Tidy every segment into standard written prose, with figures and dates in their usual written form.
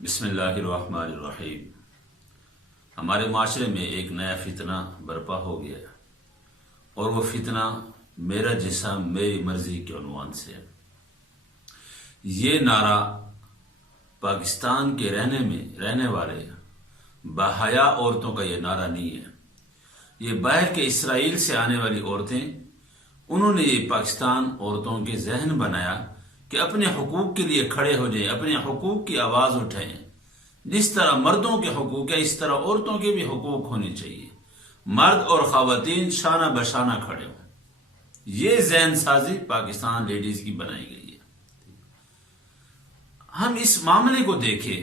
بسم اللہ الرحمن الرحیم۔ ہمارے معاشرے میں ایک نیا فتنہ برپا ہو گیا اور وہ فتنہ میرا جسم میری مرضی کے عنوان سے ہے۔ یہ نعرہ پاکستان کے رہنے والے باحیا عورتوں کا یہ نعرہ نہیں ہے۔ یہ باہر کے اسرائیل سے آنے والی عورتیں، انہوں نے یہ پاکستان عورتوں کے ذہن بنایا کہ اپنے حقوق کے لیے کھڑے ہو جائیں، اپنے حقوق کی آواز اٹھائیں۔ جس طرح مردوں کے حقوق ہے اس طرح عورتوں کے بھی حقوق ہونے چاہیے، مرد اور خواتین شانہ بشانہ کھڑے ہوں۔ یہ ذہن سازی پاکستان لیڈیز کی بنائی گئی ہے۔ ہم اس معاملے کو دیکھیں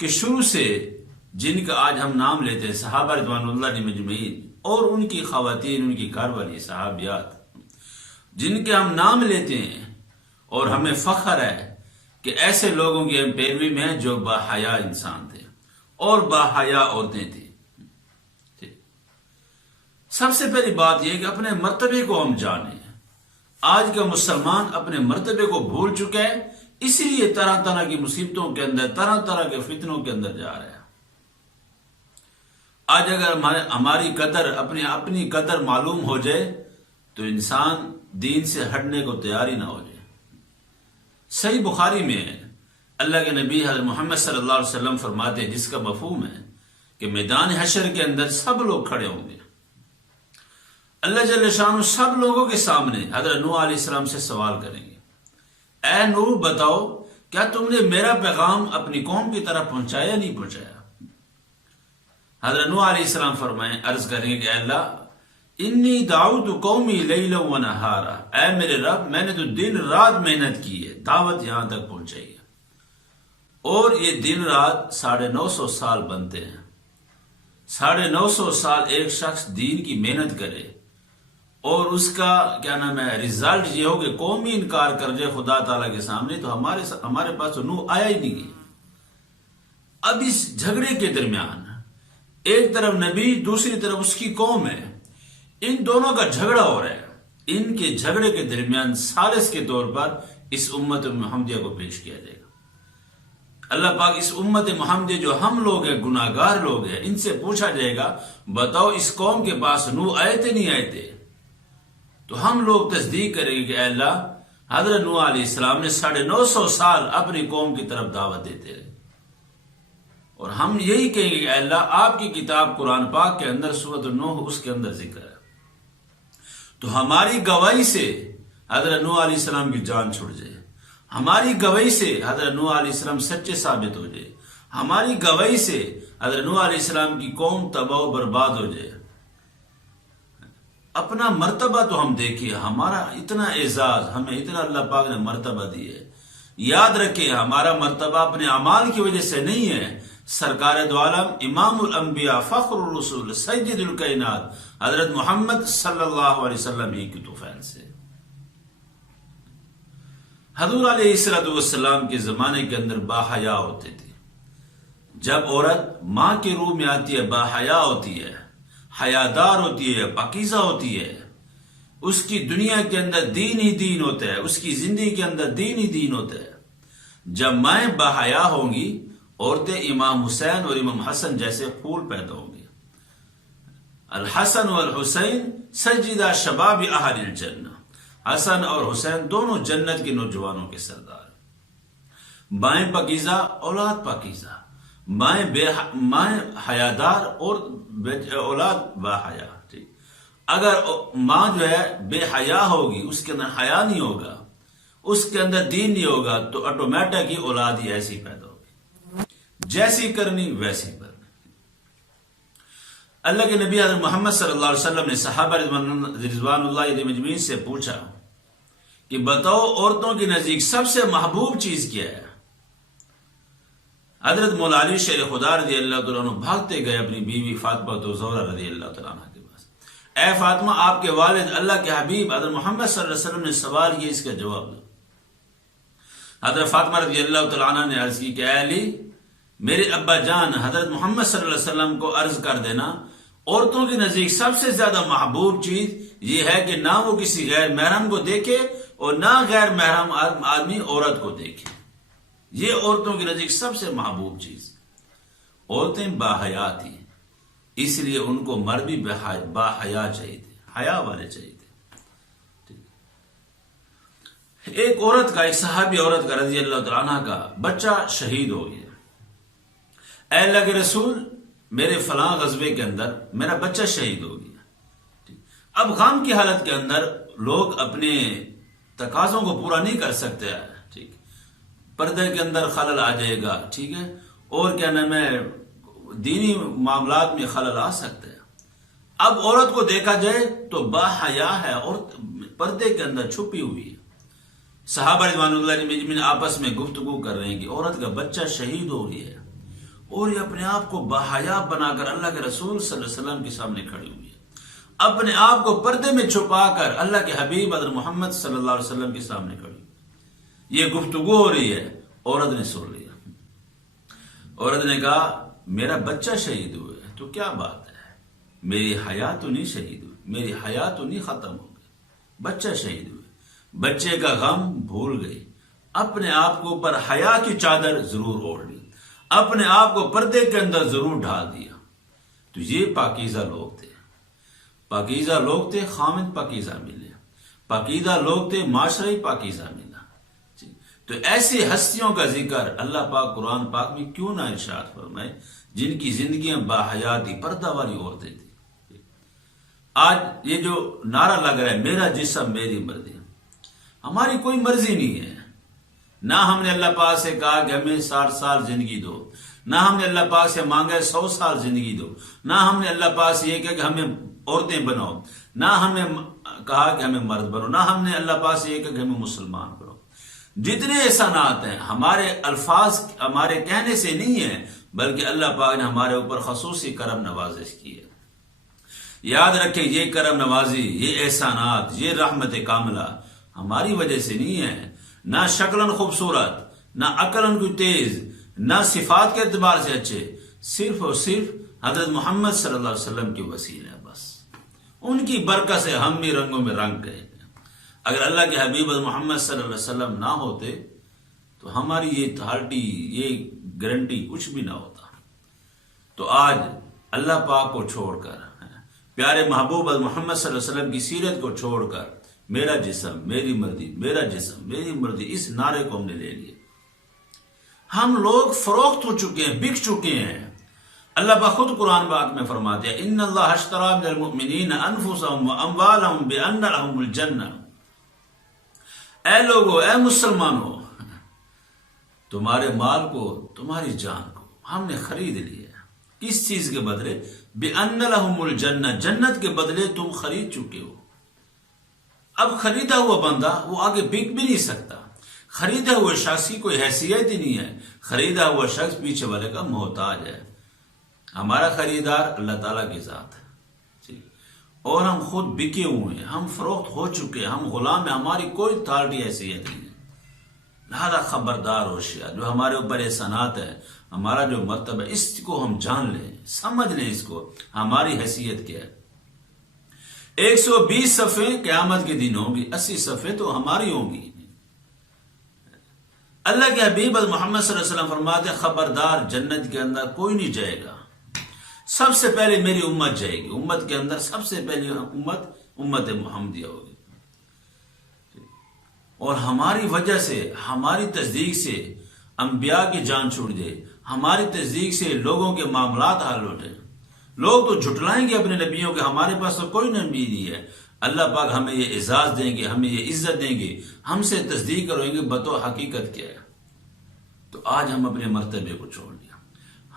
کہ شروع سے جن کا آج ہم نام لیتے ہیں، صحابہ رضوان اللہ علیہم اجمعین اور ان کی خواتین، ان کی گھر والی صحابیات، جن کے ہم نام لیتے ہیں اور ہمیں فخر ہے کہ ایسے لوگوں کی ہم پیروی میں ہیں جو باحیا انسان تھے اور باحیا عورتیں تھیں۔ سب سے پہلی بات یہ کہ اپنے مرتبے کو ہم جانیں۔ آج کا مسلمان اپنے مرتبے کو بھول چکا ہے، اسی لیے طرح طرح کی مصیبتوں کے اندر، طرح طرح کے فتنوں کے اندر جا رہا ہے۔ آج اگر ہماری قدر، اپنی قدر معلوم ہو جائے تو انسان دین سے ہٹنے کو تیار ہی نہ ہو جائے۔ صحیح بخاری میں اللہ کے نبی حضرت محمد صلی اللہ علیہ وسلم فرماتے ہیں، جس کا مفہوم ہے کہ میدان حشر کے اندر سب لوگ کھڑے ہوں گے۔ اللہ جل شانہ سب لوگوں کے سامنے حضرت نوح علیہ السلام سے سوال کریں گے، اے نوح بتاؤ کیا تم نے میرا پیغام اپنی قوم کی طرف پہنچایا یا نہیں پہنچایا؟ حضرت نوح علیہ السلام فرمائیں، عرض کریں گے کہ اے اللہ، انی دعوت قومی لیلا و نہارا، اے میرے رب میں نے تو دن رات محنت کی ہے، دعوت یہاں تک پہنچائی ہے۔ اور یہ دن رات 950 سال بنتے ہیں۔ 950 سال ایک شخص دین کی محنت کرے اور اس کا کیا نام ہے رزلٹ یہ ہو کہ قوم ہی انکار کر جائے خدا تعالیٰ کے سامنے، تو ہمارے پاس تو نوح آیا ہی نہیں گیا۔ اب اس جھگڑے کے درمیان ایک طرف نبی، دوسری طرف اس کی قوم ہے، ان دونوں کا جھگڑا ہو رہا ہے۔ ان کے جھگڑے کے درمیان ثالث کے طور پر اس امت محمدیہ کو پیش کیا جائے گا۔ اللہ پاک اس امت محمدیہ جو ہم لوگ ہیں، گناہ گار لوگ ہیں، ان سے پوچھا جائے گا بتاؤ اس قوم کے پاس نوح آئے تھے نہیں آئے تھے؟ تو ہم لوگ تصدیق کریں گے کہ اے اللہ، حضرت نوح علیہ السلام نے 950 سال اپنی قوم کی طرف دعوت دیتے رہے، اور ہم یہی کہیں گے کہ اے اللہ، آپ کی کتاب قرآن پاک کے اندر سورۃ نوح اس کے اندر ذکر ہے، تو ہماری گواہی سے حضرت نوح علیہ السلام کی جان چھوٹ جائے، ہماری گواہی سے حضرت نوح علیہ السلام سچے ثابت ہو جائے، ہماری گواہی سے حضرت نوح علیہ السلام کی قوم تباہ و برباد ہو جائے۔ اپنا مرتبہ تو ہم دیکھیے، ہمارا اتنا اعزاز، ہمیں اتنا اللہ پاک نے مرتبہ دی ہے۔ یاد رکھیں ہمارا مرتبہ اپنے اعمال کی وجہ سے نہیں ہے، سرکار دو عالم، امام الانبیاء، فخر الرسول، سید الکائنات حضرت محمد صلی اللہ علیہ وسلم ہی کی توفیق سے۔ حضور علیہ السلام کے زمانے کے اندر باحیا ہوتے تھے۔ جب عورت ماں کے روح میں آتی ہے، باحیا ہوتی ہے، حیادار ہوتی ہے، پاکیزہ ہوتی ہے، اس کی دنیا کے اندر دین ہی دین ہوتا ہے، اس کی زندگی کے اندر دین ہی دین ہوتا ہے۔ جب مائیں باحیا ہوں گی، عورتیں امام حسین اور امام حسن جیسے پھول پیدا ہوں گے۔ الحسن والحسین سیدہ شباب اہل الجنہ، حسن اور حسین دونوں جنت کے نوجوانوں کے سردار۔ مائیں پاکیزہ، اولاد پاکیزہ، مائیں حیادار اور اولاد باحیا۔ اگر ماں جو ہے بے حیا ہوگی، اس کے اندر حیا نہیں ہوگا، اس کے اندر دین نہیں ہوگا، تو آٹومیٹک ہی اولاد ہی ایسی پیدا ہوگی، جیسی کرنی ویسی کرنی۔ اللہ کے نبی حضرت محمد صلی اللہ علیہ وسلم نے صحابہ رضوان اللہ علیہم اجمعین سے پوچھا کہ بتاؤ عورتوں کے نزدیک سب سے محبوب چیز کیا ہے؟ حضرت مولا علی شیر خدا رضی اللہ تعالیٰ عنہ بھاگتے گئے اپنی بیوی فاطمہ زہرا رضی اللہ تعالیٰ عنہ کے پاس۔ اے فاطمہ، آپ کے والد اللہ کے حبیب حضرت محمد صلی اللہ علیہ وسلم نے سوال کیا، اس کا جواب دو۔ حضرت فاطمہ رضی اللہ تعالیٰ عنہ نے عرض کی کہ اے علی، میرے ابا جان حضرت محمد صلی اللہ علیہ وسلم کو عرض کر دینا، عورتوں کے نزدیک سب سے زیادہ محبوب چیز یہ ہے کہ نہ وہ کسی غیر محرم کو دیکھے اور نہ غیر محرم آدمی عورت کو دیکھے۔ یہ عورتوں کی نزدیک سب سے محبوب چیز. عورتیں باحیا تھیں، اس لیے ان کو مرد بھی باحیا چاہیے تھے، حیا والے چاہیے تھے. ایک عورت کا، ایک صحابی عورت کا رضی اللہ تعالیٰ عنہ کا بچہ شہید ہو گیا. اے اللہ کے رسول، میرے فلاں غزوے کے اندر میرا بچہ شہید ہو گیا. اب غم کی حالت کے اندر لوگ اپنے تقاضوں کو پورا نہیں کر سکتے. ٹھیک، پردے کے اندر خلل آ جائے گا، ٹھیک ہے، اور کیا نام ہے، دینی معاملات میں خلل آ سکتے ہیں. اب عورت کو دیکھا جائے تو باحیا ہے اور پردے کے اندر چھپی ہوئی ہے. صحابہ رضوان اللہ علیہم میں آپس میں گفتگو کر رہے ہیں کہ عورت کا بچہ شہید ہو رہی ہے اور یہ اپنے آپ کو باحیا بنا کر اللہ کے رسول صلی اللہ علیہ وسلم کے سامنے کھڑی ہوئی ہے، اپنے آپ کو پردے میں چھپا کر اللہ کے حبیب حضرت محمد صلی اللہ علیہ وسلم کے سامنے کھڑی ہوئی. یہ گفتگو ہو رہی ہے، عورت نے سن لیا. عورت نے کہا میرا بچہ شہید ہوا ہے تو کیا بات ہے، میری حیا تو نہیں شہید ہوئی، میری حیا تو نہیں ختم ہو گئی، بچہ شہید ہوا. بچے کا غم بھول گئی، اپنے آپ کو اوپر حیا کی چادر ضرور اوڑھ لی، اپنے آپ کو پردے کے اندر ضرور ڈال دیا. تو یہ پاکیزہ لوگ تھے، پاکیزہ لوگ تھے، خامد پاکیزہ ملے، پاکیزہ لوگ تھے، معاشرہ پاکیزہ ملا. تو ایسی ہستیوں کا ذکر اللہ پاک قرآن پاک میں کیوں نہ ارشاد فرمائے جن کی زندگیاں باحیا تھی، پردہ والی عورتیں تھیں. آج یہ جو نعرہ لگ رہا ہے میرا جسم میری مرضی، ہماری کوئی مرضی نہیں ہے. نہ ہم نے اللہ پاک سے کہا کہ ہمیں 60 سال زندگی دو، نہ ہم نے اللہ پاک سے مانگا 100 سال زندگی دو، نہ ہم نے اللہ پاک سے یہ کہا کہ ہمیں عورتیں بناؤ، نہ ہم نے کہا کہ ہمیں مرد بنو، نہ ہم نے اللہ پاک سے یہ کہا کہ ہمیں مسلمان بنو. جتنے احسانات ہیں ہمارے الفاظ ہمارے کہنے سے نہیں ہیں، بلکہ اللہ پاک نے ہمارے اوپر خصوصی کرم نوازش کی ہے. یاد رکھیں، یہ کرم نوازی، یہ احسانات، یہ رحمت کاملہ ہماری وجہ سے نہیں ہے. نہ شکلاً خوبصورت، نہ عقلاً کوئی تیز، نہ صفات کے اعتبار سے اچھے، صرف اور صرف حضرت محمد صلی اللہ علیہ وسلم کی وسیلہ ہے. بس ان کی برکت سے ہم بھی رنگوں میں رنگ گئے. اگر اللہ کے حبیب محمد صلی اللہ علیہ وسلم نہ ہوتے تو ہماری یہ اتھارٹی، یہ گارنٹی کچھ بھی نہ ہوتا. تو آج اللہ پاک کو چھوڑ کر، پیارے محبوب محمد صلی اللہ علیہ وسلم کی سیرت کو چھوڑ کر میرا جسم میری مرضی، میرا جسم میری مرضی، اس نعرے کو ہم نے لے لیا. ہم لوگ فروخت ہو چکے ہیں، بک چکے ہیں. اللہ پاک خود قرآن پاک میں فرماتے ہیں ان اللہ اشتری من المؤمنین انفسهم واموالهم بان لهم الجنہ. اے لوگو، اے مسلمانوں، تمہارے مال کو، تمہاری جان کو ہم نے خرید لیا. کس چیز کے بدلے؟ بِأَنَّ لَهُمُ الْجَنَّةِ، جنت کے بدلے تم خرید چکے ہو. اب خریدا ہوا بندہ وہ آگے بک بھی نہیں سکتا. خریدا ہوا شخص کی کوئی حیثیت ہی نہیں ہے. خریدا ہوا شخص پیچھے والے کا محتاج ہے. ہمارا خریدار اللہ تعالیٰ کی ذات ہے، اور ہم خود بکے ہوئے ہیں، ہم فروخت ہو چکے ہیں، ہم غلام ہیں، ہماری کوئی اتھارٹی حیثیت نہیں ہے. لہذا خبردار ہوشیار، جو ہمارے اوپر احسانات ہے، ہمارا جو مرتبہ ہے، اس کو ہم جان لیں، سمجھ لیں اس کو، ہماری حیثیت کیا ہے. 120 صفحے قیامت کے دن ہوں گی، 80 صفحے تو ہماری ہوں گی. اللہ کے حبیب محمد صلی اللہ علیہ وسلم فرماتے ہیں خبردار، جنت کے اندر کوئی نہیں جائے گا، سب سے پہلے میری امت جائے گی. امت کے اندر سب سے پہلی امت محمدیہ ہوگی. اور ہماری وجہ سے، ہماری تصدیق سے انبیاء کی جان چھوٹ جائے، ہماری تصدیق سے لوگوں کے معاملات حل ہو جائے. لوگ تو جھٹلائیں گے اپنے نبیوں کے، ہمارے پاس تو کوئی نبی نہیں ہے. اللہ پاک ہمیں یہ اعزاز دیں گے، ہمیں یہ عزت دیں گے، ہم سے تصدیق کریں گے بتو حقیقت کیا ہے. تو آج ہم اپنے مرتبے کو چھوڑ دیا.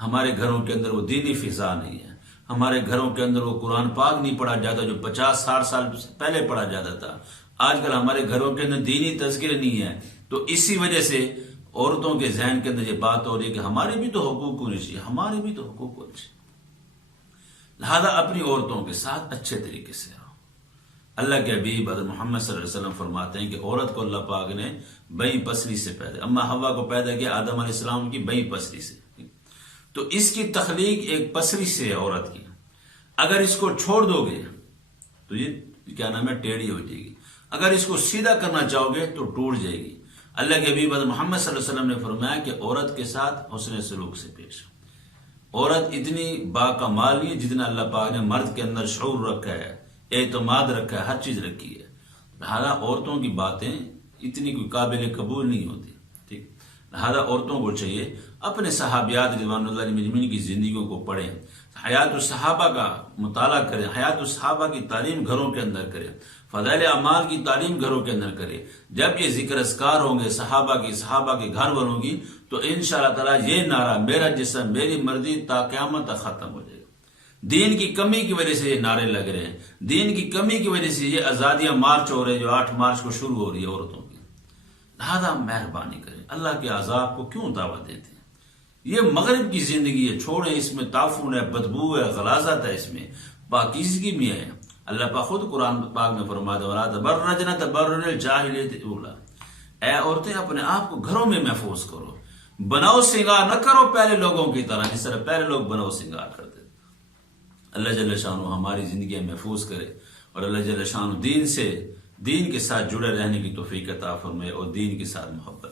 ہمارے گھروں کے اندر وہ دینی فضا نہیں ہے، ہمارے گھروں کے اندر وہ قرآن پاک نہیں پڑھا جاتا جو 50-60 سال پہلے پڑھا جاتا تھا. آج کل ہمارے گھروں کے اندر دینی تذکرہ نہیں ہے. تو اسی وجہ سے عورتوں کے ذہن کے اندر یہ بات ہو رہی ہے کہ ہمارے بھی تو حقوق ہونے چاہیے، ہمارے بھی تو حقوق ہونے چاہیے. لہذا اپنی عورتوں کے ساتھ اچھے طریقے سے رہو. اللہ کے حبیب حضرت محمد صلی اللہ علیہ وسلم فرماتے ہیں کہ عورت کو اللہ پاک نے بئی پسلی سے پیدا، اما حوا کو پیدا کیا آدم علیہ السلام کی بئی پسلی سے. تو اس کی تخلیق ایک پسلی سے ہے عورت کی. اگر اس کو چھوڑ دو گے تو یہ کیا نام ہے ٹیڑھی ہو جائے گی. اگر اس کو سیدھا کرنا چاہو گے تو ٹوٹ جائے گی. اللہ کے حبیب محمد صلی اللہ علیہ وسلم نے فرمایا کہ عورت کے ساتھ حسن سلوک سے پیش ہو۔ عورت اتنی باکمال نہیں ہے جتنا اللہ پاک نے مرد کے اندر شعور رکھا ہے، اعتماد رکھا ہے، ہر چیز رکھی ہے۔ لہذا عورتوں کی باتیں اتنی کوئی قابل قبول نہیں ہوتی، ٹھیک۔ لہذا عورتوں کو چاہیے اپنے صحابیات رضوان اللہ علیہم اجمعین کی زندگیوں کو پڑھیں، حیات الصحابہ کا مطالعہ کریں، حیات الصحابہ کی تعلیم گھروں کے اندر کریں، فضائل اعمال کی تعلیم گھروں کے اندر کریں۔ جب یہ ذکر اذکار ہوں گے صحابہ کے گھر والوں کی، تو انشاءاللہ تعالی یہ نعرہ میرا جسم میری مرضی تا قیامت تک ختم ہو جائے گا۔ دین کی کمی کی وجہ سے یہ نعرے لگ رہے ہیں، دین کی کمی کی وجہ سے یہ آزادیاں مارچ ہو رہے ہیں جو 8 مارچ کو شروع ہو رہی ہے عورتوں کی۔ لہذا مہربانی کریں، اللہ کے عذاب کو کیوں دعوت دیتے ہیں؟ یہ مغرب کی زندگی ہے، چھوڑیں، اس میں تعفن ہے، بدبو ہے، غلاظت ہے، اس میں پاکیزگی میں ہے۔ اللہ پاک خود قرآن پاک میں فرماتا ہے وَلَا تَبَرَّجْنَ تَبَرُّجَ الْجَاهِلِيَّةِ الْأُولَىٰ، اے عورتیں اپنے آپ کو گھروں میں محفوظ کرو، بناؤ سنگار نہ کرو پہلے لوگوں کی طرح جس طرح پہلے لوگ بناؤ سنگار کرتے۔ اللہ جل شانہ ہماری زندگیاں محفوظ کرے، اور اللہ جل شانہ دین کے ساتھ جڑے رہنے کی توفیق عطا فرمائے اور دین کے ساتھ محبت